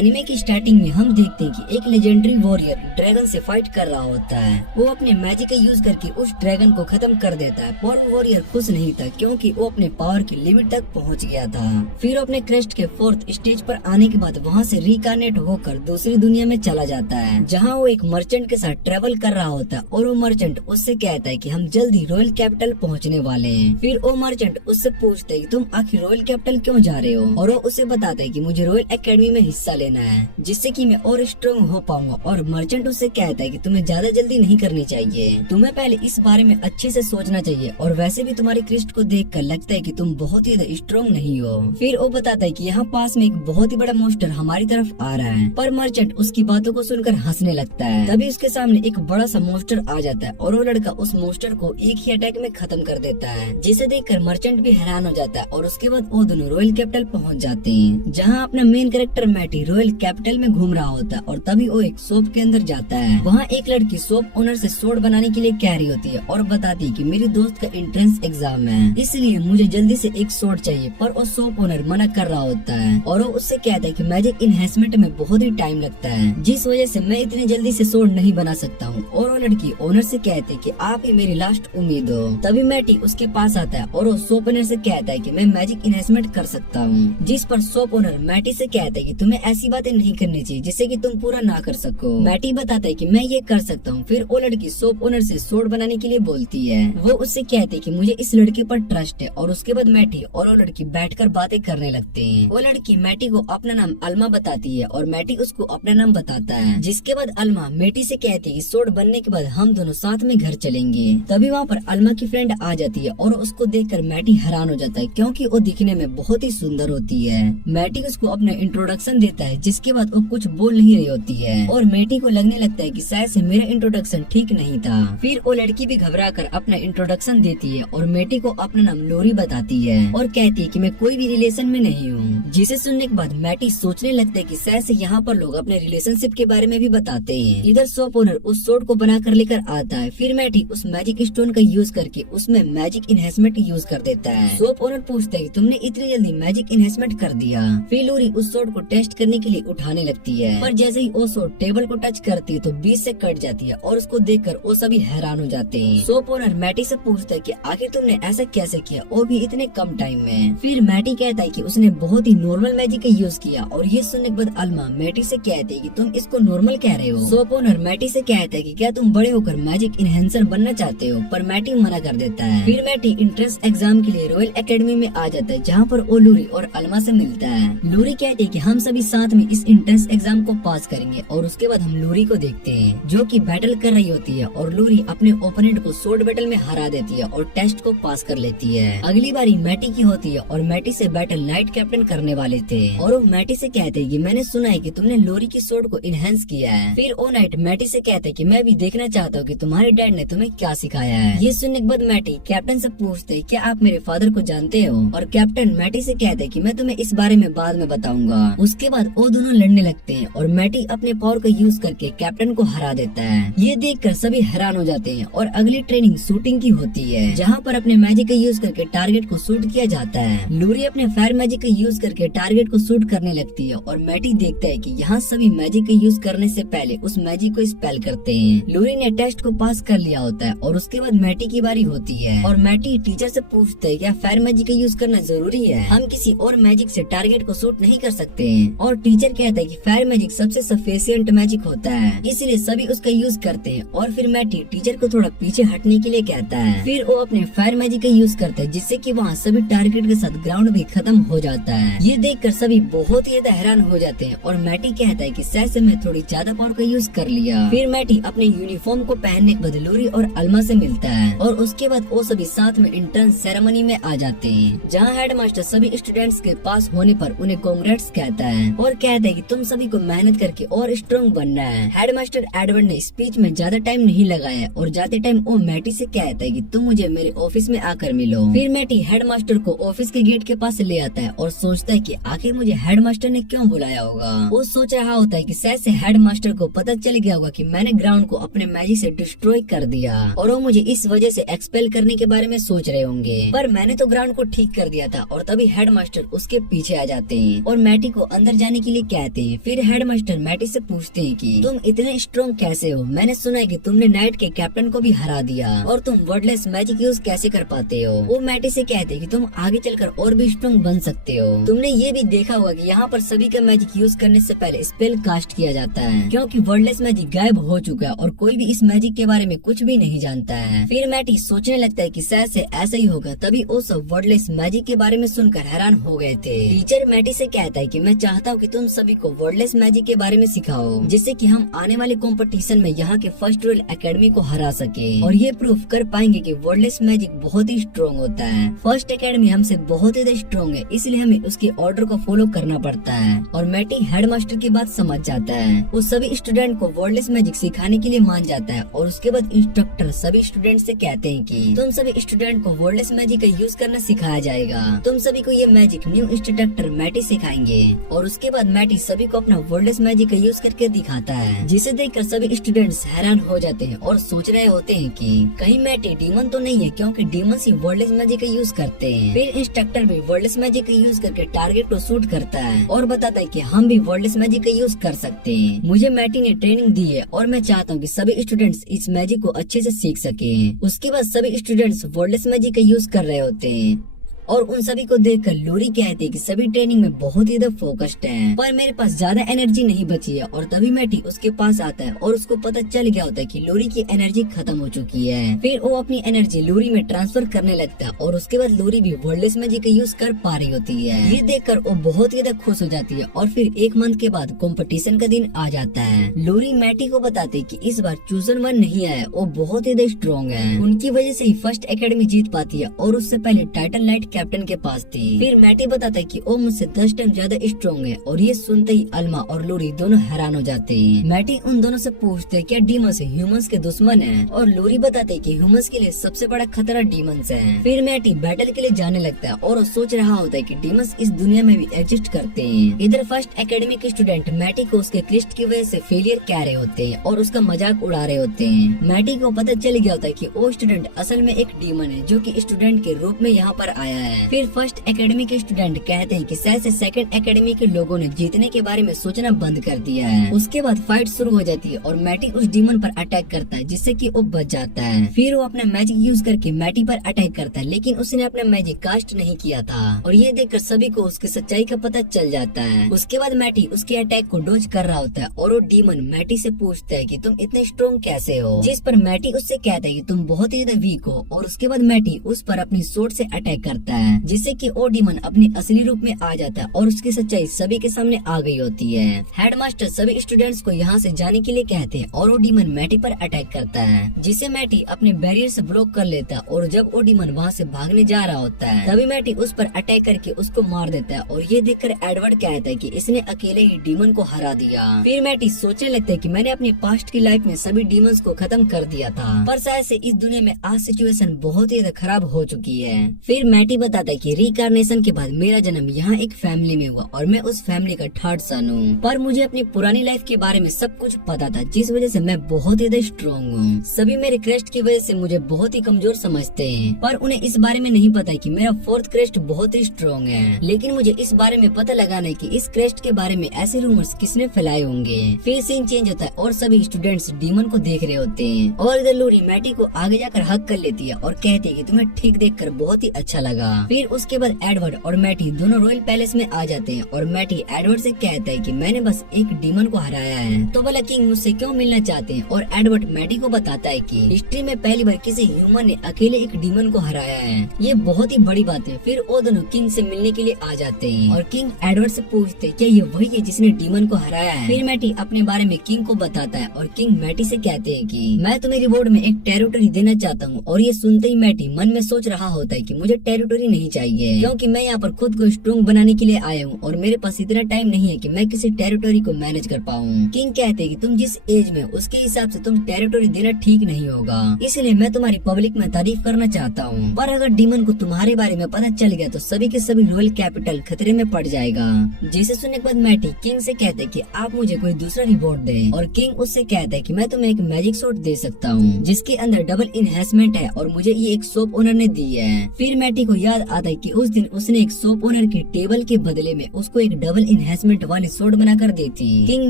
Anime की starting में हम देखते हैं कि एक लेजेंडरी वॉरियर ड्रैगन से फाइट कर रहा होता है। वो अपने मैजिक का यूज करके उस ड्रैगन को खत्म कर देता है, पर वो वॉरियर खुश नहीं था क्योंकि वो अपने पावर की लिमिट तक पहुंच गया था। फिर अपने क्रेस्ट के 4th स्टेज पर आने के बाद वहाँ से रिकार्नेट होकर दूसरी दुनिया में चला जाता है, जहाँ वो एक मर्चेंट के साथ ट्रेवल कर रहा होता है और वो मर्चेंट उससे कहता है कि हम जल्दी रॉयल कैपिटल पहुँचने वाले हैं। फिर वो मर्चेंट उससे पूछता है कि तुम आखिर रॉयल कैपिटल क्यों जा रहे हो, और वो उसे बताता है कि मुझे रॉयल एकेडमी में हिस्सा लेना है जिससे कि मैं और स्ट्रॉन्ग हो पाऊंगा। और मर्चेंट उससे कहता है कि तुम्हें ज्यादा जल्दी नहीं करनी चाहिए, तुम्हें पहले इस बारे में अच्छे से सोचना चाहिए, और वैसे भी तुम्हारी क्रिस्ट को देखकर लगता है कि तुम बहुत ही ज्यादा स्ट्रॉन्ग नहीं हो। फिर वो बताता है कि यहाँ पास में एक बहुत ही बड़ा मॉन्स्टर हमारी तरफ आ रहा है, पर मर्चेंट उसकी बातों को सुनकर हंसने लगता है। तभी उसके सामने एक बड़ा सा मॉन्स्टर आ जाता है और वो लड़का उस मॉन्स्टर को एक ही अटैक में खत्म कर देता है, जिसे देखकर मर्चेंट भी हैरान हो जाता है। और उसके बाद वो दोनों रॉयल कैपिटल पहुँच जाते हैं, जहाँ अपना मेन कैरेक्टर मैटी रॉयल कैपिटल में घूम रहा होता है। और तभी वो एक शॉप के अंदर जाता है। वहाँ एक लड़की शॉप ओनर से सोड बनाने के लिए कह रही होती है और बताती है कि मेरी दोस्त का एंट्रेंस एग्जाम है, इसलिए मुझे जल्दी से एक सोड चाहिए। पर वो शॉप ओनर मना कर रहा होता है और वो उससे कहता है कि मैजिक इनहेंसमेंट में बहुत ही टाइम लगता है, जिस वजह से मैं इतनी जल्दी से सोड नहीं बना सकता हूँ। और वो लड़की ओनर से कहती है कि आप ही मेरी लास्ट उम्मीद हो। तभी मैटी उसके पास आता है और वो शॉप ओनर से कहता है कि मैं मैजिक इनहेंसमेंट कर सकता हूँ, जिस पर शॉप ओनर मैटी से कहता है कि तुम्हें ऐसी बातें नहीं करनी चाहिए जिससे कि तुम पूरा ना कर सको। मैटी बताता है कि मैं ये कर सकता हूँ। फिर वो लड़की शॉप ओनर से सोड बनाने के लिए बोलती है। वो उससे कहती है कि मुझे इस लड़के पर ट्रस्ट है। और उसके बाद मैटी और वो लड़की बैठकर बातें करने लगते हैं। वो लड़की मैटी को अपना नाम अल्मा बताती है और मैटी उसको अपना नाम बताता है, जिसके बाद अल्मा मैटी से कहती है कि सोड बनने के बाद हम दोनों साथ में घर चलेंगे। तभी वहाँ पर अल्मा की फ्रेंड आ जाती है और उसको देखकर मैटी हैरान हो जाता है क्योंकि वो दिखने में बहुत ही सुंदर होती है। मैटी उसको अपना इंट्रोडक्शन देता है, जिसके बाद वो कुछ बोल नहीं रही होती है और मैटी को लगने लगता है कि शायद से मेरा इंट्रोडक्शन ठीक नहीं था। फिर वो लड़की भी घबरा कर अपना इंट्रोडक्शन देती है और मैटी को अपना नाम लोरी बताती है और कहती है कि मैं कोई भी रिलेशन में नहीं हूँ, जिसे सुनने के बाद मैटी सोचने लगता है कि शायद से यहाँ पर लोग अपने रिलेशनशिप के बारे में भी बताते हैं। इधर शॉप ओनर उस सोड को बना कर लेकर आता है। फिर मैटी उस मैजिक स्टोन का यूज करके उसमें मैजिक इनहेंसमेंट यूज कर देता है। शॉप ओनर पूछता है कि तुमने इतनी जल्दी मैजिक इनहेंसमेंट कर दिया। फिर लोरी उस सोड को टेस्ट करने के लिए उठाने लगती है, पर जैसे ही वो सोड टेबल को टच करती है तो बीच से कट जाती है और उसको देखकर वो सभी हैरान हो जाते हैं। शॉप ओनर मैटी से पूछता है कि आखिर तुमने ऐसा कैसे किया, वो भी इतने कम टाइम में। फिर मैटी कहता है कि उसने बहुत ही नॉर्मल मैजिक का यूज किया। और ये सुनने के बाद अल्मा मैटी से कहती है कि तुम इसको नॉर्मल कह रहे हो। शॉप ओनर मैटी से कहता है कि क्या तुम बड़े होकर मैजिक इनहेंसर बनना चाहते हो, पर मैटी मना कर देता है। फिर मैटी एंट्रेंस एग्जाम के लिए रॉयल एकेडमी में आ जाता है, जहाँ पर वो लूरी और अल्मा से मिलता है। लूरी कहती है कि हम सभी साथ में इस एंट्रेंस एग्जाम को पास करेंगे। और उसके बाद हम लूरी को देखते हैं जो कि बैटल कर रही होती है और लूरी अपने ओपोनेंट को सोर्ड बैटल में हरा देती है और टेस्ट को पास कर लेती है। अगली बारी मैटी की होती है और मैटी से बैटल नाइट कैप्टन करने वाले थे और वो मैटी से कहते हैं कि मैंने सुना है कि तुमने लोरी की सोर्ड को इनहेंस किया है। फिर ओ नाइट मैटी से कहते हैं कि मैं भी देखना चाहता हूँ कि तुम्हारे डैड ने तुम्हें क्या सिखाया है। ये सुनने के बाद मैटी कैप्टन से पूछते हैं क्या आप मेरे फादर को जानते हो, और कैप्टन मैटी से कहते हैं कि मैं तुम्हें इस बारे में बाद में बताऊंगा। उसके बाद वो दोनों लड़ने लगते हैं और मैटी अपने पावर का यूज करके कैप्टन को हरा देता है। ये देखकर सभी हैरान हो जाते हैं और अगली ट्रेनिंग शूटिंग की होती है, जहाँ पर अपने मैजिक का यूज करके टारगेट को शूट किया जाता है। लूरी अपने फायर मैजिक का यूज करके टारगेट को शूट करने लगती है और मैटी देखता है कि यहाँ सभी मैजिक का यूज करने से पहले उस मैजिक को स्पेल करते हैं। लूरी ने टेस्ट को पास कर लिया होता है और उसके बाद मैटी की बारी होती है और मैटी टीचर से पूछते है क्या फायर मैजिक का यूज करना जरूरी है, हम किसी और मैजिक से टारगेट को शूट नहीं कर सकते हैं। और टीचर कहता है कि फायर मैजिक सबसे सफिशिएंट मैजिक होता है, इसलिए सभी उसका यूज करते हैं। और फिर मैटी टीचर को थोड़ा पीछे हटने के लिए कहता है। फिर वो अपने फायर मैजिक का यूज करता है, जिससे कि वहाँ सभी टारगेट के साथ ग्राउंड भी खत्म हो जाता है। ये देखकर सभी बहुत ही ज्यादा हैरान हो जाते हैं और मैटी कहता है कि शायद से मैं थोड़ी ज्यादा पावर का यूज कर लिया। फिर मैटी अपने यूनिफॉर्म को पहनने के बाद लूरी और अल्मा से मिलता है और उसके बाद वो सभी साथ में एंट्रेंस सेरेमनी में आ जाते हैं, जहाँ हेडमास्टर सभी स्टूडेंट्स के पास होने पर उन्हें कांग्रेट्स कहता है और कहता है कि तुम सभी को मेहनत करके और स्ट्रॉन्ग बनना है। हेडमास्टर एडवर्ड ने स्पीच में ज्यादा टाइम नहीं लगाया और जाते टाइम वो मैटी से कहता है कि तुम मुझे मेरे ऑफिस में आकर मिलो। फिर मैटी हेडमास्टर को ऑफिस के गेट के पास ले आता है और सोचता है कि आखिर मुझे हेडमास्टर ने क्यों बुलाया होगा। वो सोच रहा होता है कि शायद से हेडमास्टर को पता चल गया होगा कि मैंने ग्राउंड को अपने मैजिक से डिस्ट्रॉय कर दिया और वो मुझे इस वजह से एक्सपेल करने के बारे में सोच रहे होंगे, पर मैंने तो ग्राउंड को ठीक कर दिया था। और तभी हेडमास्टर उसके पीछे आ जाते हैं और मैटी को अंदर जाने करने के लिए कहते हैं। फिर हेडमास्टर मैटी से पूछते हैं कि तुम इतने स्ट्रॉन्ग कैसे हो, मैंने सुना है कि तुमने नाइट के कैप्टन को भी हरा दिया और तुम वर्डलेस मैजिक यूज कैसे कर पाते हो। वो मैटी से कहते हैं कि तुम आगे चलकर और भी स्ट्रॉन्ग बन सकते हो। तुमने ये भी देखा होगा कि यहाँ पर सभी का मैजिक यूज करने से पहले स्पेल कास्ट किया जाता है, क्योंकि वर्डलेस मैजिक गायब हो चुका है और कोई भी इस मैजिक के बारे में कुछ भी नहीं जानता है। फिर मैटी सोचने लगता है कि शायद से ऐसा ही होगा, तभी वो सब वर्डलेस मैजिक के बारे में सुनकर हैरान हो गए थे। टीचर मैटी से कहता है कि मैं चाहता हूँ कि तुम सभी को वर्डलेस मैजिक के बारे में सिखाओ, जिससे कि हम आने वाले कंपटीशन में यहाँ के फर्स्ट रॉयल एकेडमी को हरा सके और ये प्रूफ कर पाएंगे कि वर्डलेस मैजिक बहुत ही स्ट्रॉन्ग होता है। फर्स्ट एकेडमी हमसे बहुत ही स्ट्रॉन्ग है, इसलिए हमें उसके ऑर्डर को फॉलो करना पड़ता है। और मैटी हेडमास्टर की बात समझ जाता है। वो सभी स्टूडेंट को वर्डलेस मैजिक सिखाने के लिए मान जाता है और उसके बाद इंस्ट्रक्टर सभी स्टूडेंट से कहते हैं कि तुम सभी स्टूडेंट को वर्डलेस मैजिक का यूज करना सिखाया जाएगा। तुम सभी को ये मैजिक न्यू इंस्ट्रक्टर मैटी सिखाएंगे। और उसके बाद मैटी सभी को अपना वर्डलेस मैजिक का यूज करके दिखाता है, जिसे देखकर सभी स्टूडेंट्स हैरान हो जाते हैं और सोच रहे होते हैं कि कहीं मैटी डीमन तो नहीं है, क्योंकि डीमन ही वर्डलेस मैजिक का यूज करते हैं। फिर इंस्ट्रक्टर भी वर्डलेस मैजिक का यूज करके टारगेट को शूट करता है और बताता है कि हम भी वर्डलेस मैजिक का यूज कर सकते हैं। मुझे मैटी ने ट्रेनिंग दी है और मैं चाहता हूँ कि सभी स्टूडेंट्स इस मैजिक को अच्छे से सीख सके। उसके बाद सभी स्टूडेंट्स वर्डलेस मैजिक का यूज कर रहे होते हैं और उन सभी को देखकर लोरी कहती है कि सभी ट्रेनिंग में बहुत ही ज्यादा फोकस्ड हैं, पर मेरे पास ज्यादा एनर्जी नहीं बची है। और तभी मैटी उसके पास आता है और उसको पता चल गया होता है कि लोरी की एनर्जी खत्म हो चुकी है। फिर वो अपनी एनर्जी लोरी में ट्रांसफर करने लगता है और उसके बाद लोरी भी वर्डलेस मैजिक का यूज कर पा रही होती है। ये देखकर वो बहुत ही ज्यादा खुश हो जाती है और फिर एक मंथ के बाद कॉम्पिटिशन का दिन आ जाता है। लोरी मैटी को बताती है कि इस बार चूजन वन नहीं आया, वो बहुत ही ज्यादा स्ट्रॉन्ग है, उनकी वजह से ही फर्स्ट एकेडमी जीत पाती है और उससे पहले टाइटल नाइट कैप्टन के पास थी। फिर मैटी बताता है कि वो मुझसे 10 टाइम ज्यादा स्ट्रॉन्ग है और ये सुनते ही अल्मा और लोरी दोनों हैरान हो जाते हैं। मैटी उन दोनों से पूछते हैं क्या डीमंस ह्यूमंस के दुश्मन है, और लोरी बताते हैं कि ह्यूमंस के लिए सबसे बड़ा खतरा डीमंस है। फिर मैटी बैटल के लिए जाने लगता है और वो सोच रहा होता है कि डीमंस इस दुनिया में भी एग्जिस्ट करते हैं। इधर फर्स्ट एकेडमी के स्टूडेंट मैटी को उसके क्रिस्ट की वजह से फेलियर कह रहे होते हैं और उसका मजाक उड़ा रहे होते हैं। मैटी को पता चल गया होता है कि वो स्टूडेंट असल में एक डीमन है जो कि स्टूडेंट के रूप में यहाँ पर आया है। फिर फर्स्ट एकेडमी के स्टूडेंट कहते हैं कि शायद से सेकंड एकेडमी के लोगों ने जीतने के बारे में सोचना बंद कर दिया है। उसके बाद फाइट शुरू हो जाती है और मैटी उस डीमन पर अटैक करता है, जिससे कि वो बच जाता है। फिर वो अपना मैजिक यूज करके मैटी पर अटैक करता है, लेकिन उसने अपना मैजिक कास्ट नहीं किया था और ये देखकर सभी को उसकी सच्चाई का पता चल जाता है। उसके बाद मैटी उसके अटैक को डोज कर रहा होता है और वो डीमन मैटी से पूछता है कि तुम इतने स्ट्रॉन्ग कैसे हो, जिस पर मैटी उससे कहता है कि तुम बहुत ही वीक हो। और उसके बाद मैटी उस पर अपनी सोर्ड से अटैक करता है, जिससे कि वो डीमन अपने असली रूप में आ जाता है और उसकी सच्चाई सभी के सामने आ गई होती है। हेडमास्टर सभी स्टूडेंट्स को यहाँ से जाने के लिए कहते हैं और वो डीमन मैटी पर अटैक करता है, जिसे मैटी अपने बैरियर से ब्लॉक कर लेता है। और जब वो डीमन वहाँ से भागने जा रहा होता है, तभी मैटी उस पर अटैक करके उसको मार देता है और ये देखकर एडवर्ड कहता है कि इसने अकेले ही डीमन को हरा दिया। फिर मैटी सोचने लगता है कि मैंने अपनी पास्ट की लाइफ में सभी डीमंस को खत्म कर दिया था, पर शायद से इस दुनिया में आज सिचुएशन बहुत ही खराब हो चुकी है। फिर मैटी बताता है कि रिकार्नेशन के बाद मेरा जन्म यहाँ एक फैमिली में हुआ और मैं उस फैमिली का थर्ड सन हूँ, पर मुझे अपनी पुरानी लाइफ के बारे में सब कुछ पता था, जिस वजह से मैं बहुत ही स्ट्रॉन्ग हूँ। सभी मेरे क्रेस्ट की वजह से मुझे बहुत ही कमजोर समझते हैं, पर उन्हें इस बारे में नहीं पता कि मेरा फोर्थ क्रेस्ट बहुत ही स्ट्रॉन्ग है। लेकिन मुझे इस बारे में पता लगाना है कि इस क्रेस्ट के बारे में ऐसे रूमर्स किसने फैलाए होंगे। फिर सीन चेंज होता है और सभी स्टूडेंट्स डीमन को देख रहे होते हैं और इधर लोरी मैटी को आगे जाकर हक कर लेती है और कहती है कि तुम्हें ठीक देखकर बहुत ही अच्छा लगा। फिर उसके बाद एडवर्ड और मैटी दोनों रॉयल पैलेस में आ जाते हैं और मैटी एडवर्ड से कहता है कि मैंने बस एक डीमन को हराया है, तो भला किंग मुझसे क्यों मिलना चाहते हैं। और एडवर्ड मैटी को बताता है कि हिस्ट्री में पहली बार किसी ह्यूमन ने अकेले एक डीमन को हराया है, ये बहुत ही बड़ी बात है। फिर वो दोनों किंग से मिलने के लिए आ जाते हैं और किंग एडवर्ड से पूछते हैं क्या ये वही है जिसने डीमन को हराया है। फिर मैटी अपने बारे में किंग को बताता है और किंग मैटी से कहते हैं कि मैं तुम्हें रिवॉर्ड में एक टेरिटरी देना चाहता हूँ। और ये सुनते ही मैटी मन में सोच रहा होता है कि मुझे टेरिटरी नहीं चाहिए, क्योंकि मैं यहाँ पर खुद को स्ट्रॉन्ग बनाने के लिए आया हूँ और मेरे पास इतना टाइम नहीं है कि मैं किसी टेरिटरी को मैनेज कर पाऊँ। किंग कहते हैं कि तुम जिस एज में उसके हिसाब से तुम टेरिटरी देना ठीक नहीं होगा, इसलिए मैं तुम्हारी पब्लिक में तारीफ करना चाहता हूँ, पर अगर डीमन को तुम्हारे बारे में पता चल गया तो सभी के सभी रॉयल कैपिटल खतरे में पड़ जाएगा। जिसे सुनने के बाद मैटी किंग से कहते हैं कि आप मुझे कोई दूसरा रिवॉर्ड दें और किंग उससे कहता है कि मैं तुम्हें एक मैजिक शॉट दे सकता हूँ जिसके अंदर डबल इनहेंसमेंट है और मुझे ये एक शॉप ओनर ने दी है। फिर मैटी को यह याद आता है कि उस दिन उसने एक शॉप ओनर की टेबल के बदले में उसको एक डबल इन्हेंसमेंट वाली स्वॉर्ड बनाकर दी थी। किंग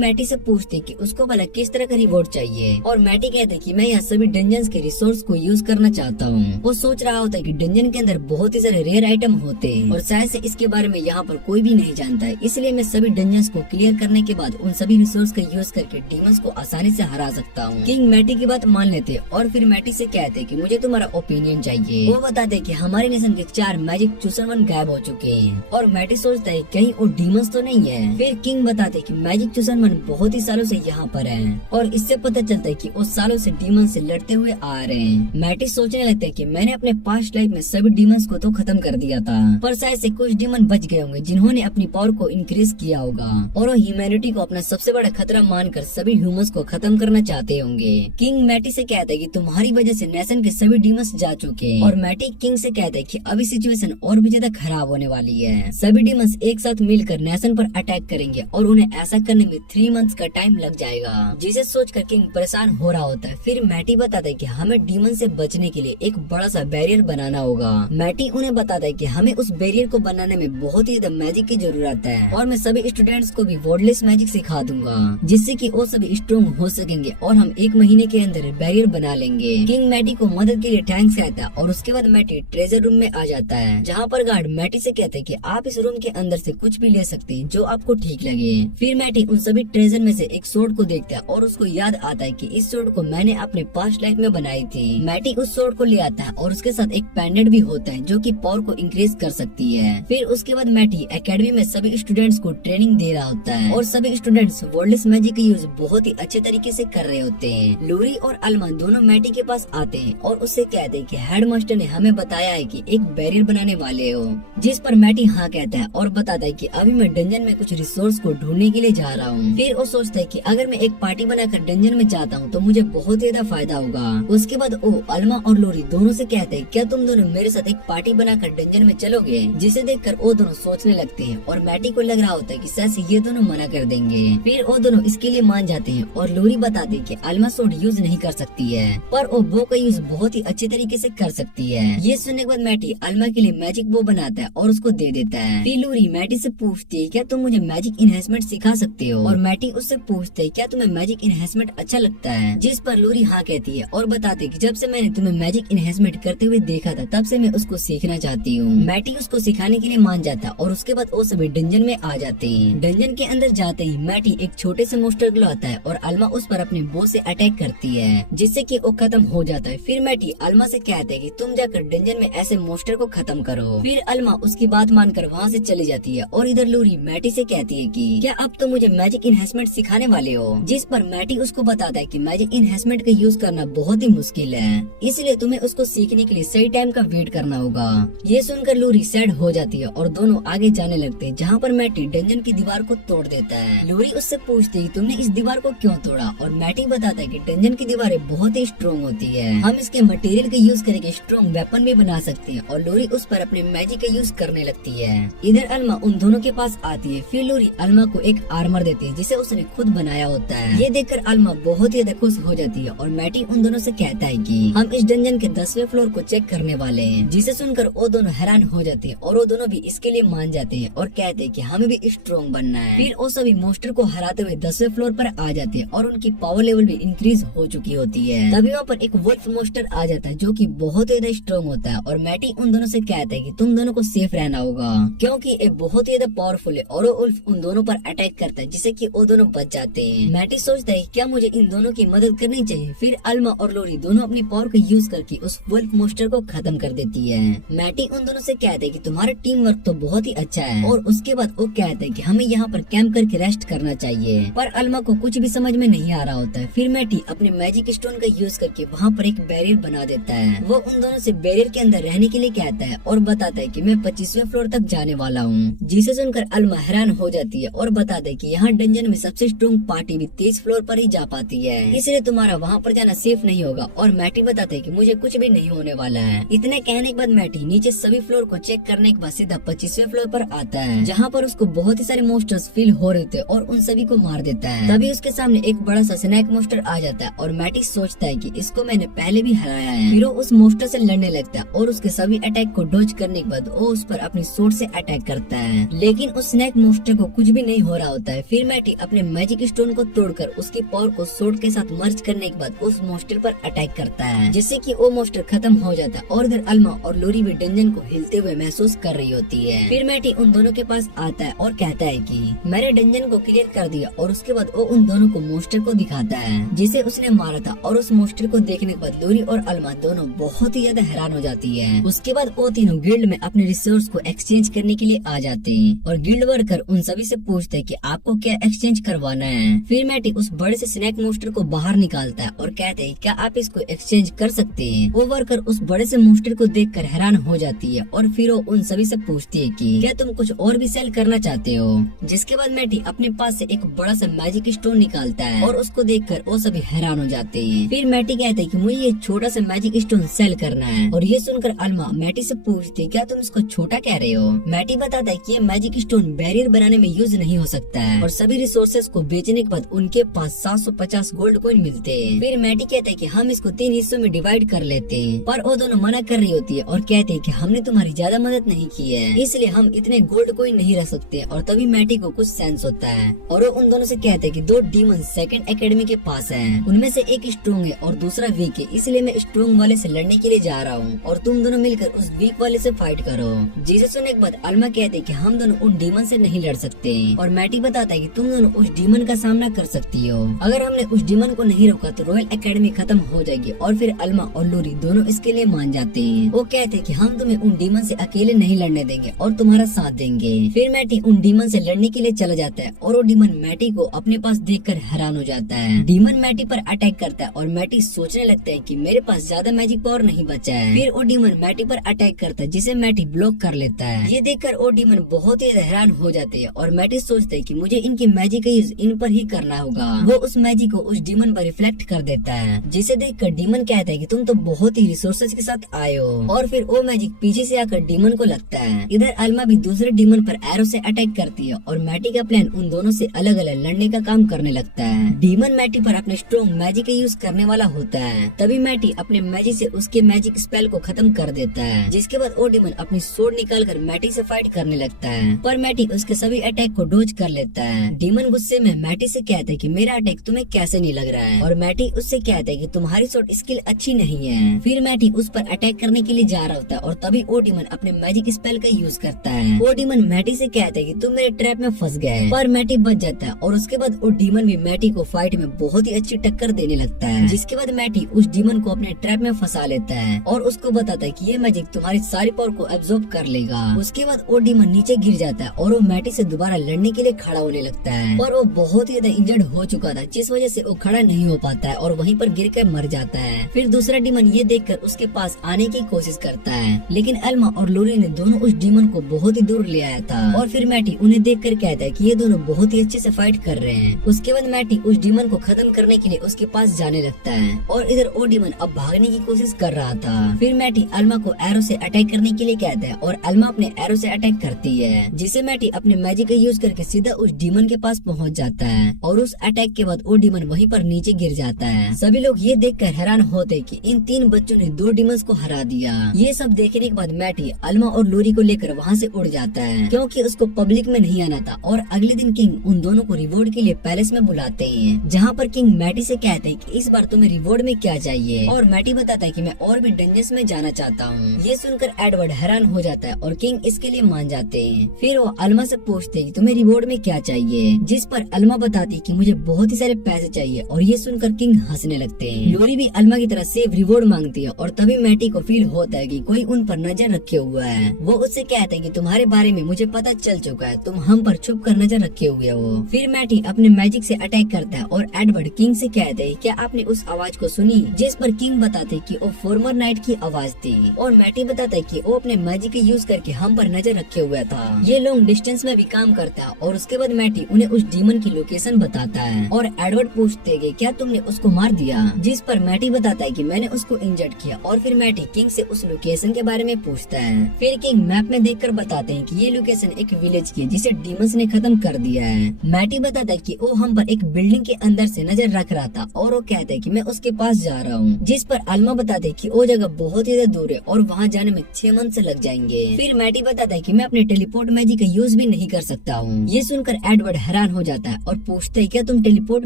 मैटी से पूछते कि उसको भला किस तरह का रिवॉर्ड चाहिए और मैटी कहते कि मैं यहाँ सभी डंजन्स के रिसोर्स को यूज करना चाहता हूँ। वो सोच रहा होता है कि डंजन के अंदर बहुत ही सारे रेयर आइटम होते हैं और शायद से इसके बारे में यहाँ पर कोई भी नहीं जानता है, इसलिए मैं सभी डंजन्स को क्लियर करने के बाद उन सभी रिसोर्स का यूज करके डीमंस को आसानी से हरा सकता हूँ। किंग मैटी की बात मान लेते और फिर मैटी से कहते कि मुझे तुम्हारा ओपिनियन चाहिए। वो बताते कि हमारे नेशन के 4 मैजिक चूसर वन गायब हो चुके हैं और मैटी सोचता है कहीं वो डीमंस तो नहीं है। फिर किंग बताते कि मैजिक चूसर वन बहुत ही सालों से यहाँ पर है और इससे पता चलता है कि वो सालों से डीमन से लड़ते हुए आ रहे हैं। मैटी सोचने लगता है कि मैंने अपने पास्ट लाइफ में सभी डीमंस को तो खत्म कर दिया था, पर शायद से कुछ डीमन बच गए होंगे जिन्होंने अपनी पावर को इंक्रीज किया होगा और वो ह्यूमैनिटी को अपना सबसे बड़ा खतरा मानकर सभी ह्यूमंस को खत्म करना चाहते होंगे। किंग मैटी से कहता है कि तुम्हारी वजह से नेशन के सभी डीमंस जा चुके हैं और मैटी किंग से कहता है कि अभी सिचुएशन और भी ज्यादा खराब होने वाली है। सभी डीमंस एक साथ मिलकर नेशन पर अटैक करेंगे और उन्हें ऐसा करने में 3 मंथ्स का टाइम लग जाएगा, जिसे सोचकर किंग परेशान हो रहा होता है। फिर मैटी बताता है कि हमें डीमन से बचने के लिए एक बड़ा सा बैरियर बनाना होगा। मैटी उन्हें बताता है कि हमें उस बैरियर को बनाने में बहुत ही ज्यादा मैजिक की जरूरत है और मैं सभी स्टूडेंट्स को भी वर्डलेस मैजिक सिखा दूंगा जिससे कि वो सभी स्ट्रॉन्ग हो सकेंगे और हम 1 महीने के अंदर बैरियर बना लेंगे। किंग मैटी को मदद के लिए थैंक्स कहता है और उसके बाद मैटी ट्रेजर रूम में आ जाता है जहाँ पर गार्ड मैटी से कहते हैं कि आप इस रूम के अंदर से कुछ भी ले सकते हैं जो आपको ठीक लगे। फिर मैटी उन सभी ट्रेजर में से एक सोर्ड को देखता है और उसको याद आता है कि इस सोर्ड को मैंने अपने पास्ट लाइफ में बनाई थी। मैटी उस सोर्ड को ले आता है और उसके साथ एक पेंडेंट भी होता है जो कि पावर को इंक्रीज कर सकती है। फिर उसके बाद मैटी एकेडमी में सभी स्टूडेंट्स को ट्रेनिंग दे रहा होता है और सभी स्टूडेंट्स वर्डलेस मैजिक का यूज बहुत ही अच्छे तरीके से कर रहे होते हैं। लूरी और अल्मा दोनों मैटी के पास आते हैं और उससे कहते हैं कि हेडमास्टर ने हमें बताया है कि एक बैरियर बनाने वाले हो, जिस पर मैटी हाँ कहता है और बताता है कि अभी मैं डंजन में कुछ रिसोर्स को ढूंढने के लिए जा रहा हूँ। फिर वो सोचता है कि अगर मैं एक पार्टी बनाकर डंजन में जाता हूँ तो मुझे बहुत ज्यादा फायदा होगा। उसके बाद वो अल्मा और लोरी दोनों से कहते हैं क्या तुम दोनों मेरे साथ एक पार्टी बनाकर डंजन में चलोगे, जिसे देखकर वो दोनों सोचने लगते हैं और मैटी को लग रहा होता है कि शायद से ये दोनों मना कर देंगे। फिर वो दोनों इसके लिए मान जाते हैं और लोरी बताती है कि अल्मा सोड यूज नहीं कर सकती है पर वो बो का यूज बहुत ही अच्छे तरीके से कर सकती है। ये सुनने के बाद मैटी अल्मा के लिए मैजिक बो बनाता है और उसको दे देता है। फिर लोरी मैटी से पूछती है क्या तुम मुझे मैजिक इनहेंसमेंट सिखा सकते हो और मैटी उससे पूछते है क्या तुम्हें मैजिक इनहेंसमेंट अच्छा लगता है, जिस पर लोरी हाँ कहती है और बताते कि जब से मैंने तुम्हें मैजिक इनहेंसमेंट करते हुए देखा था तब से मैं उसको सीखना चाहती हूँ। मैटी उसको सिखाने के लिए मान जाता है और उसके बाद वो सभी डंजन में आ जाते हैं। डंजन के अंदर जाते ही मैटी एक छोटे से मोस्टर को लाता है और अल्मा उस पर अपने बो से अटैक करती है जिससे कि वो खत्म हो जाता है। फिर मैटी अल्मा से कहते है कि तुम जाकर डंजन में ऐसे मोस्टर को खत्म करो। फिर अल्मा उसकी बात मानकर वहाँ से चली जाती है और इधर लोरी मैटी से कहती है कि क्या अब तो मुझे मैजिक इनहेंसमेंट सिखाने वाले हो, जिस पर मैटी उसको बताता है कि मैजिक इनहेंसमेंट का यूज करना बहुत ही मुश्किल है, इसलिए तुम्हें उसको सीखने के लिए सही टाइम का वेट करना होगा। ये सुनकर लोरी सैड हो जाती है और दोनों आगे जाने लगते हैं जहाँ पर मैटी डंजन की दीवार को तोड़ देता है। लोरी उससे पूछती है तुमने इस दीवार को क्यों तोड़ा और मैटी बताता है कि डंजन की दीवारें बहुत ही स्ट्रॉन्ग होती है, हम इसके मटेरियल का यूज करके स्ट्रॉन्ग वेपन भी बना सकते हैं और लोरी उस पर अपने मैजिक का यूज करने लगती है। इधर अल्मा उन दोनों के पास आती है। फिर लोरी अल्मा को एक आर्मर देती है जिसे उसने खुद बनाया होता है। ये देखकर अल्मा बहुत ही ज्यादा खुश हो जाती है और मैटी उन दोनों से कहता है कि हम इस डंजन के 10वें फ्लोर को चेक करने वाले हैं, जिसे सुनकर वो दोनों हैरान हो जाते हैं और वो दोनों भी इसके लिए मान जाते हैं और कहते हैं कि हमें भी स्ट्रॉन्ग बनना है। फिर वो सभी मोस्टर को हराते हुए 10वें फ्लोर पर आ जाते हैं और उनकी पावर लेवल भी इंक्रीज हो चुकी होती है। तभी वहाँ पर एक वुल्फ मोस्टर आ जाता है जो कि बहुत ज्यादा स्ट्रॉन्ग होता है और मैटी उन दोनों से कहता है कि तुम दोनों को सेफ रहना होगा क्योंकि ये बहुत ही ज्यादा पावरफुल है और वो वुल्फ उन दोनों पर अटैक करता है जिससे कि वो दोनों बच जाते हैं। मैटी सोचता है क्या मुझे इन दोनों की मदद करनी चाहिए। फिर अल्मा और लोरी दोनों अपनी पावर का यूज करके उस वुल्फ मोस्टर को खत्म कर देती है। मैटी उन दोनों से कहते हैं कि तुम्हारा टीम वर्क तो बहुत ही अच्छा है और उसके बाद वो कहते हैं कि हमें यहाँ पर कैंप करके रेस्ट करना चाहिए, पर अल्मा को कुछ भी समझ में नहीं आ रहा होता है। फिर मैटी अपने मैजिक स्टोन का यूज करके वहाँ पर एक बैरियर बना देता है। वो उन दोनों से बैरियर के अंदर रहने के लिए कहता है और बताता है कि मैं 25वें फ्लोर तक जाने वाला हूँ, जिसे सुनकर अल्मा हैरान हो जाती है और बताता है कि यहाँ डंजन में सबसे स्ट्रॉन्ग पार्टी भी 23 फ्लोर पर ही जा पाती है, इसलिए तुम्हारा वहाँ पर जाना सेफ नहीं होगा। और मैटी बताता है कि मुझे कुछ भी नहीं होने वाला है। इतने कहने के बाद मैटी नीचे सभी फ्लोर को चेक करने के बाद सीधा 25वें फ्लोर पर आता है जहाँ पर उसको बहुत ही सारे मोस्टर्स फील हो रहे थे और उन सभी को मार देता है। तभी उसके सामने एक बड़ा सा स्नैक मोस्टर आ जाता है और मैटी सोचता है कि इसको मैंने पहले भी हराया है। फिर उस मोस्टर से लड़ने लगता है और उसके सभी अटैक अटैक को डॉज करने के बाद वो उस पर अपनी सोर्ड से अटैक करता है, लेकिन उस स्नेक मॉन्स्टर को कुछ भी नहीं हो रहा होता है। फिर मैटी अपने मैजिक स्टोन को तोड़कर उसकी पावर को सोर्ड के साथ मर्ज करने के बाद उस मॉन्स्टर पर अटैक करता है, जिससे कि वो मॉन्स्टर खत्म हो जाता है। और इधर अल्मा और लोरी भी डंजन को हिलते हुए महसूस कर रही होती है। फिर मैटी उन दोनों के पास आता है और कहता है कि मैंने डंजन को क्लियर कर दिया, और उसके बाद वो उन दोनों को मॉन्स्टर को दिखाता है जिसे उसने मारा था। और उस मॉन्स्टर को देखने के बाद लोरी और अल्मा दोनों बहुत ही ज्यादा हैरान हो जाती है। उसके बाद वो तीनों गिल्ड में अपने रिसोर्स को एक्सचेंज करने के लिए आ जाते हैं, और गिल्ड वर्कर उन सभी से पूछते हैं कि आपको क्या एक्सचेंज करवाना है। फिर मैटी उस बड़े से स्नेक मॉन्स्टर को बाहर निकालता है और कहते हैं क्या आप इसको एक्सचेंज कर सकते हैं। वो वर्कर उस बड़े से मॉन्स्टर को देखकर हैरान हो जाती है, और फिर वो उन सभी से पूछती है कि क्या तुम कुछ और भी सेल करना चाहते हो। जिसके बाद मैटी अपने पास से एक बड़ा सा मैजिक स्टोन निकालता है, और उसको देखकर वो सभी हैरान हो जाते हैं। फिर मैटी कहते हैं कि मुझे ये छोटा सा मैजिक स्टोन सेल करना है, और ये सुनकर अल्मा मैटी से पूछती है क्या तुम इसको छोटा कह रहे हो। मैटी बताता है कि ये मैजिक स्टोन बैरियर बनाने में यूज नहीं हो सकता है, और सभी रिसोर्सेज को बेचने के बाद उनके पास 750 गोल्ड कॉइन मिलते हैं। फिर मैटी कहता है कि हम इसको 3 हिस्सों में डिवाइड कर लेते हैं, पर वो दोनों मना कर रही होती है और कहते हैं कि हमने तुम्हारी ज्यादा मदद नहीं की है, इसलिए हम इतने गोल्ड कॉइन नहीं रख सकते। और तभी मैटी को कुछ सेंस होता है, और वो उन दोनों से कहते हैं कि 2 डीमन सेकंड एकेडमी के पास हैं, उनमें से एक स्ट्रॉन्ग है और दूसरा वीक है, इसलिए मैं स्ट्रॉन्ग वाले से लड़ने के लिए जा रहा हूँ, और तुम दोनों मिलकर उस वीक वाले से फाइट करो। जिसे सुनने के बाद अल्मा कहते हैं कि हम दोनों उन डीमन से नहीं लड़ सकते, और मैटी बताता है कि तुम दोनों उस डीमन का सामना कर सकती हो। अगर हमने उस डीमन को नहीं रोका तो रॉयल एकेडमी खत्म हो जाएगी। और फिर अल्मा और लोरी दोनों इसके लिए मान जाते हैं। वो कहते हैं कि हम तुम्हें उन डीमन से अकेले नहीं लड़ने देंगे और तुम्हारा साथ देंगे। फिर मैटी उन डीमन से लड़ने के लिए चला जाता है, और वो डीमन मैटी को अपने पास देखकर हैरान हो जाता है। डीमन मैटी पर अटैक करता है, और मैटी सोचने लगता है कि मेरे पास ज्यादा मैजिक पावर नहीं बचा है। फिर वो डीमन मैटी पर अटैक करता है, जिसे मैटी ब्लॉक कर लेता है। ये देखकर वो डीमन बहुत ही हैरान हो जाते हैं, और मैटी सोचते है कि मुझे इनकी मैजिक का यूज इन पर ही करना होगा। वो उस मैजिक को उस डीमन पर रिफ्लेक्ट कर देता है, जिसे देखकर डीमन कहता है कि तुम तो बहुत ही रिसोर्सेज के साथ आए हो। और फिर वो मैजिक पीछे से आकर डीमन को लगता है। इधर अल्मा भी दूसरे डीमन पर एरो से अटैक करती है, और मैटी का प्लान उन दोनों से अलग अलग लड़ने का काम करने लगता है। डीमन मैटी पर अपने स्ट्रॉन्ग मैजिक का यूज करने वाला होता है, तभी मैटी अपने मैजिक से उसके मैजिक स्पेल को खत्म कर देता है। जिसके बाद वो डीमन अपनी सोर्ड निकालकर मैटी से फाइट करने लगता है, पर मैटी उसके सभी अटैक को डॉज कर लेता है। डीमन गुस्से में मैटी से कहता है कि मेरा अटैक तुम्हें कैसे नहीं लग रहा है, और मैटी उससे कहता है कि तुम्हारी सोर्ड स्किल अच्छी नहीं है। फिर मैटी उस पर अटैक करने के लिए जा रहा होता है, और तभी वो डीमन अपने मैजिक स्पेल का यूज करता है। वो डीमन मैटी से कहता है कि तुम मेरे ट्रैप में फंस गए, पर मैटी बच जाता है। और उसके बाद वो डीमन भी मैटी को फाइट में बहुत ही अच्छी टक्कर देने लगता है। जिसके बाद मैटी उस डीमन को अपने ट्रैप में फंसा लेता है, और उसको बताता है कि ये मैजिक तुम्हारी सारी पावर को एब्जॉर्ब कर लेगा। उसके बाद वो डीमन नीचे गिर जाता है, और वो मैटी से दोबारा लड़ने के लिए खड़ा होने लगता है, और वो बहुत ही ज्यादा इंजर्ड हो चुका था, जिस वजह से वो खड़ा नहीं हो पाता है और वहीं पर गिरकर मर जाता है। फिर दूसरा डीमन ये देखकर उसके पास आने की कोशिश करता है, लेकिन अल्मा और लोरी ने दोनों उस डीमन को बहुत ही दूर ले आया था। और फिर मैटी उन्हें देखकर कहता है कि ये दोनों बहुत ही अच्छे से फाइट कर रहे हैं। उसके बाद मैटी उस डीमन को खत्म करने के लिए उसके पास जाने लगता है, और इधर वो डीमन अब भागने की कोशिश कर रहा था। फिर मैटी अल्मा को एरो से अटैक करने के लिए कहता है, और अल्मा अपने एरो से अटैक करती है, जिसे मैटी अपने मैजिक का यूज करके सीधा उस डीमन के पास पहुंच जाता है। और उस अटैक के बाद वो डीमन वहीं पर नीचे गिर जाता है। सभी लोग ये देखकर हैरान होते हैं कि इन 3 बच्चों ने 2 डीमंस को हरा दिया। ये सब देखने के बाद मैटी अल्मा और लोरी को लेकर वहाँ से उड़ जाता है, क्योंकि उसको पब्लिक में नहीं आना था। और अगले दिन किंग उन दोनों को रिवॉर्ड के लिए पैलेस में बुलाते हैं, जहाँ पर किंग मैटी से कहते हैं कि इस बार तुम्हें रिवॉर्ड में क्या चाहिए। और मैटी बताता है कि मैं और भी डंजन्स में जाना चाहता हूँ। ये सुनकर एडवर्ड हैरान हो जाता है, और किंग इसके लिए मान जाते हैं। फिर वो अल्मा से पूछते हैं कि तुम्हें रिवॉर्ड में क्या चाहिए, जिस पर अल्मा बताती है कि मुझे बहुत ही सारे पैसे चाहिए। और ये सुनकर किंग हंसने लगते हैं। लोरी भी अल्मा की तरह सेफ रिवॉर्ड मांगती है, और तभी मैटी को फील होता है कि कोई उन पर नजर रखे हुआ है। वो उससे कहते हैं कि तुम्हारे बारे में मुझे पता चल चुका है, तुम हम पर छुप कर नजर रखे हुए हो। फिर मैटी अपने मैजिक से अटैक करता है, और एडवर्ड किंग से कहते हैं क्या आपने उस आवाज को सुनी, जिस पर किंग बताते कि वो फॉर्मर नाइट की आवाज थी। और मैटी बताता है कि वो अपने मैजिक का यूज करके हम पर नजर रखे हुआ था। ये लॉन्ग डिस्टेंस में भी काम करता है। और उसके बाद मैटी उन्हें उस डीमन की लोकेशन बताता है, और एडवर्ड पूछते हैं कि क्या तुमने उसको मार दिया, जिस पर मैटी बताता है कि मैंने उसको इंजर्ड किया। और फिर मैटी किंग से उस लोकेशन के बारे में पूछता है। फिर किंग मैप में देखकर बताते हैं कि ये लोकेशन एक विलेज की है, जिसे डीमंस ने खत्म कर दिया है। मैटी बताता है कि वो हम पर एक बिल्डिंग के अंदर से नजर रख रहा था, और वो कहता है कि मैं उसके पास जा रहा हूँ। जिस पर अल्मा बताते हैं कि वो जगह बहुत ही दूर है, और वहाँ जाने में 6 मंथ से लग जाएंगे। फिर मैटी बताता है कि मैं अपने टेलीपोर्ट मैजिक का यूज भी नहीं कर सकता हूँ। ये सुनकर एडवर्ड हैरान हो जाता है और पूछता है क्या तुम टेलीपोर्ट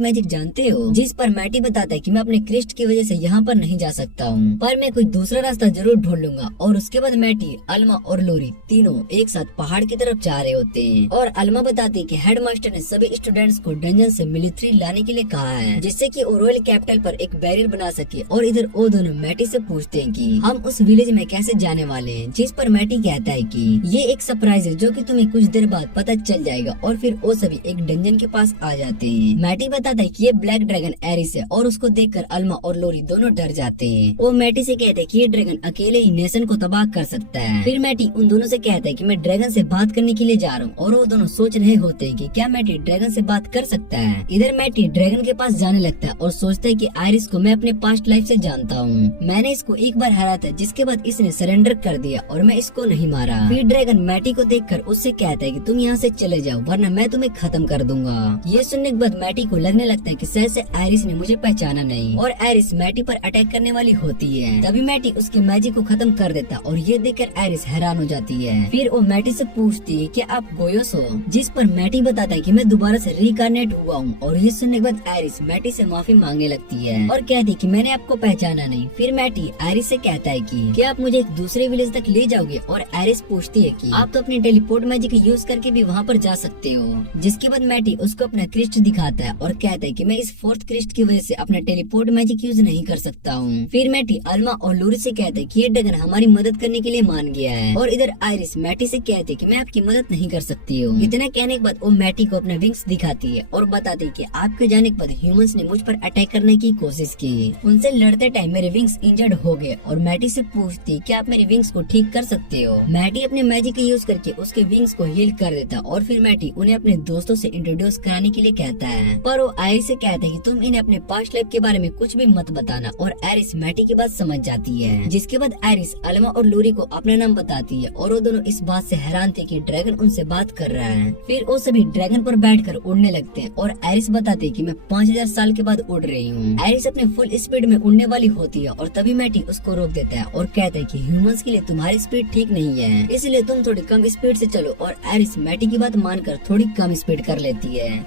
मैजिक जानते हो? जिस पर मैटी बताता है कि मैं अपने क्रिस्ट की वजह से यहाँ पर नहीं जा सकता हूँ, पर मैं कोई दूसरा रास्ता जरूर ढूंढ लूंगा। और उसके बाद मैटी, अल्मा और लोरी तीनों एक साथ पहाड़ की तरफ जा रहे होते हैं और अल्मा बताती है कि हेडमास्टर ने सभी स्टूडेंट्स को डंजन से मिलिट्री लाने के लिए कहा है, जिससे कि वो रॉयल कैपिटल पर एक बैरियर बना सके। और इधर वो दोनों मैटी से पूछते हैं कि हम उस विलेज में कैसे जाने वाले हैं, जिस पर मैटी कहता है कि ये एक सरप्राइज है जो कि तुम्हें कुछ देर बाद पता चल जाएगा। और फिर वो सभी एक डंजन के पास आ जाते हैं। मैटी बताता है कि ये ब्लैक ड्रैगन एरिस है और उसको देखकर अल्मा और लोरी दोनों डर जाते हैं। वो मैटी से कहते हैं कि ये ड्रैगन अकेले ही नेशन को तबाह कर सकता है। फिर मैटी उन दोनों से कहता है कि मैं ड्रैगन से बात करने के लिए जा रहा हूँ और वो दोनों सोच रहे होते हैं कि क्या मैटी ड्रैगन से बात कर सकता है। इधर मैटी ड्रैगन के पास जाने लगता है और सोचता है कि आयरिस को मैं अपने पास्ट लाइफ से जानता हूँ। मैंने इसको एक बार हराया था, जिसके बाद इसने सरेंडर कर दिया और मैं इसको नहीं मारा। फिर ड्रैगन मैटी को देखकर उससे कहता है कि तुम यहाँ से चले जाओ वरना मैं तुम्हें खत्म कर दूंगा। ये सुनने के बाद मैटी को लगने लगता है कि शायद से आयरिस ने मुझे पहचाना नहीं और आयरिस मैटी पर अटैक करने वाली होती है। तभी मैटी उसके मैजिक को खत्म कर देता और ये देखकर आयरिस हैरान हो जाती है। फिर वो मैटी से पूछती है कि आप गोयोस हो, जिस पर मैटी बताता है कि मैं दोबारा से रिकार्नेट हुआ हूँ। और ये सुनने के बाद आयरिस मैटी से माफी मांगने लगती है और कहती है कि मैंने आपको पहचाना नहीं। फिर मैटी आयरिस से कहता है कि क्या आप मुझे एक दूसरे विलेज तक ले जाओगे? और आयरिस पूछती है कि आप तो अपने टेलीपोर्ट मैजिक यूज करके भी वहाँ पर जा सकते हो। जिसके बाद मैटी उसको अपना क्रिस्ट दिखाता है और कहता है कि मैं इस फोर्थ क्रिस्ट की वजह से अपना टेलीपोर्ट मैजिक यूज नहीं कर सकता हूँ। फिर मैटी अल्मा और लोरी से कहता है कि ये ड्रैगन हमारी मदद करने के लिए मान गया है। और इधर आयरिस मैटी से कहती है कि मैं आपकी मदद नहीं कर सकती हूँ। इतना कहने के बाद वो मैटी को अपना विंग्स दिखाती है और बताती है कि आपके जाने के बाद ह्यूमंस ने मुझ पर अटैक करने की कोशिश की। उनसे लड़ते टाइम मेरे विंग्स इंजर्ड हो गए। और मैटी से पूछती है कि आप मेरे विंग्स को ठीक कर सकते हो? मैटी अपने मैजिक यूज करके उसके विंग्स को हील कर देता और फिर मैटी उन्हें अपने दोस्तों से इंट्रोड्यूस कराने के लिए कहता है। पर वो आयरिस से कहता है कि तुम इन्हें अपने पास्ट लाइफ के बारे में कुछ भी मत बताना। और आयरिस मैटी की बात समझ जाती है। जिसके बाद आयरिस अल्मा और लोरी को अपना नाम बताती है और वो दोनों इस बात से हैरान थे कि ड्रैगन उनसे बात कर रहा है। फिर वो सभी ड्रैगन पर बैठकर उड़ने लगते हैं और आयरिस बताते हैं कि मैं 5000 साल के बाद उड़ रही हूँ। आयरिस अपने फुल स्पीड में उड़ने वाली होती है और तभी मैटी उसको रोक देता है और कहता है कि ह्यूमंस के लिए तुम्हारी स्पीड ठीक नहीं है, इसलिए तुम थोड़ी कम स्पीड से चलो। और आयरिस मैटी की बात मानकर थोड़ी कम स्पीड कर लेती है।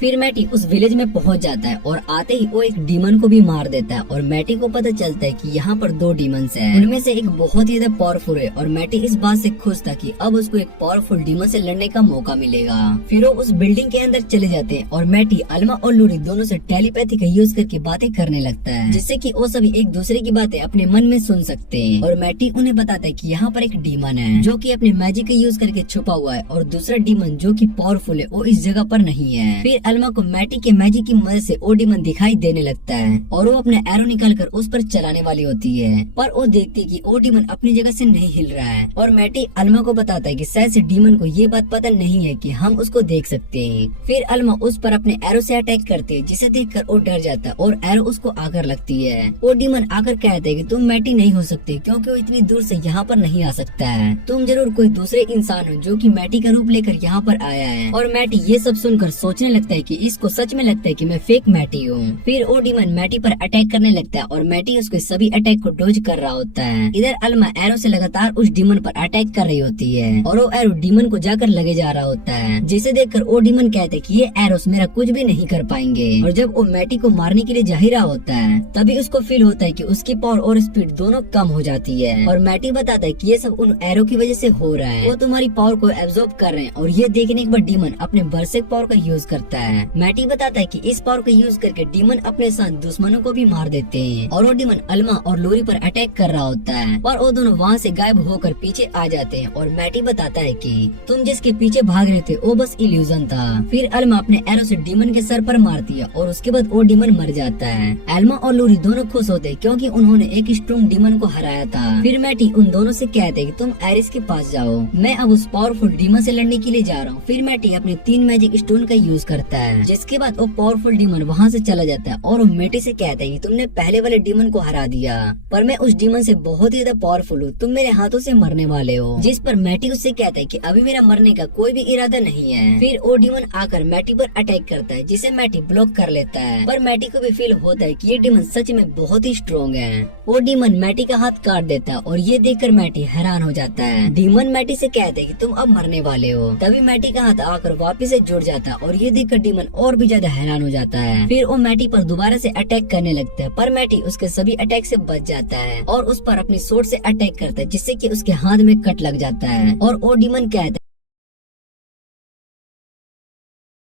फिर मैटी उस विलेज में पहुंच जाता है और आते ही वो एक डीमन को भी मार देता है। और मैटी को पता चलता है कि यहाँ पर 2 डीमंस हैं। उनमें से एक बहुत ही ज्यादा पावरफुल है और मैटी इस बात से खुश था कि अब उसको एक पावरफुल डीमन से लड़ने का मौका मिलेगा। फिर वो उस बिल्डिंग के अंदर चले जाते हैं और मैटी अल्मा और लोरी दोनों से टेलीपैथी का यूज करके बातें करने लगता है, जिससे कि वो सभी एक दूसरे की बातें अपने मन में सुन सकते हैं। और मैटी उन्हें बताता है कि यहाँ पर एक डीमन है जो कि अपने मैजिक का यूज करके छुपा हुआ है और दूसरा डीमन जो कि पावरफुल है वो इस जगह पर नहीं है। फिर अल्मा को मैटी के मैजिक की मदद से वो डीमन दिखाई देने लगता है और वो अपने एरो निकालकर उस पर चलाने वाली होती है। पर वो देखती है कि वो डीमन अपनी जगह से नहीं हिल रहा है। और मैटी अल्मा को बताता है कि शायद से डीमन को ये बात पता नहीं है कि हम उसको देख सकते हैं। फिर अल्मा उस पर अपने एरो से अटैक करते है, जिसे देखकर वो डर जाता है और एरो उसको आकर लगती है। वो डीमन आकर कहते है कि तुम मैटी नहीं हो सकते क्योंकि वो इतनी दूर से यहाँ पर नहीं आ सकता है। तुम जरूर कोई दूसरे इंसान हो जो कि मैटी का रूप लेकर यहाँ पर आया है। और मैटी ये सब सुनकर सोचने लगता है कि इसको सच में लगता है कि मैं फेक मैटी हूँ। फिर वो डीमन मैटी पर अटैक करने लगता है और मैटी उसके सभी अटैक को डोज कर रहा होता है। इधर अल्मा एरो से लगातार उस डीमन पर अटैक कर रही होती है और वो एरो डीमन को जाकर लगे जा रहा होता है, जिसे देखकर वो डीमन कहते हैं कि ये एरोस मेरा कुछ भी नहीं कर पाएंगे। और जब वो मैटी को मारने के लिए जा ही रहा होता है तभी उसको फील होता है कि उसकी पावर और स्पीड दोनों कम हो जाती है। और मैटी बताता है कि ये सब उन एरो की वजह से हो रहा है, वो तुम्हारी पावर को एब्जॉर्ब कर रहे हैं। और ये देखने के बाद डीमन अपने बरसेक पावर का यूज करता है। मैटी बताता है कि इस पावर का यूज करके डीमन अपने साथ दुश्मनों को भी मार देते हैं। और वो डीमन अल्मा और लोरी पर अटैक कर रहा होता है और वो दोनों वहाँ से गायब होकर पीछे आ जाते हैं। और मैटी बताता है कि तुम जिसके पीछे भाग रहे थे वो बस इल्यूजन था। फिर अल्मा अपने एरो से डीमन के सर पर मारती है और उसके बाद वो डीमन मर जाता है। अल्मा और लोरी दोनों खुश होते हैं क्योंकि उन्होंने एक स्ट्रॉन्ग डीमन को हराया था। फिर मैटी उन दोनों से कहते हैं कि तुम आयरिस के पास जाओ, मैं अब उस पावरफुल डीमन से लड़ने के लिए जा रहा हूँ। फिर मैटी अपने 3 मैजिक स्टोन का यूज करता जाता है, जिसके बाद वो पावरफुल डीमन वहाँ से चला जाता है और वो मैटी से कहता है कि तुमने पहले वाले डीमन को हरा दिया, पर मैं उस डीमन से बहुत ही ज्यादा पावरफुल हूँ, तुम मेरे हाथों से मरने वाले हो। जिस पर मैटी उससे कहता है कि अभी मेरा मरने का कोई भी इरादा नहीं है। फिर वो डीमन आकर मैटी पर अटैक करता है, जिसे मैटी ब्लॉक कर लेता है, पर मैटी को भी फील होता है कि ये डीमन सच में बहुत ही स्ट्रॉन्ग है। वो डीमन मैटी का हाथ काट देता है और ये देखकर मैटी हैरान हो जाता है। डीमन मैटी से कहते हैं कि तुम अब मरने वाले हो। तभी मैटी का हाथ आकर वापस से जुड़ जाता है और ये देखकर डीमन और भी ज्यादा हैरान हो जाता है। फिर वो मैटी पर दोबारा से अटैक करने लगता है, पर मैटी उसके सभी अटैक से बच जाता है और उस पर अपनी सोर्ड से अटैक करता है, जिससे कि उसके हाथ में कट लग जाता है। और वो डीमन कहता है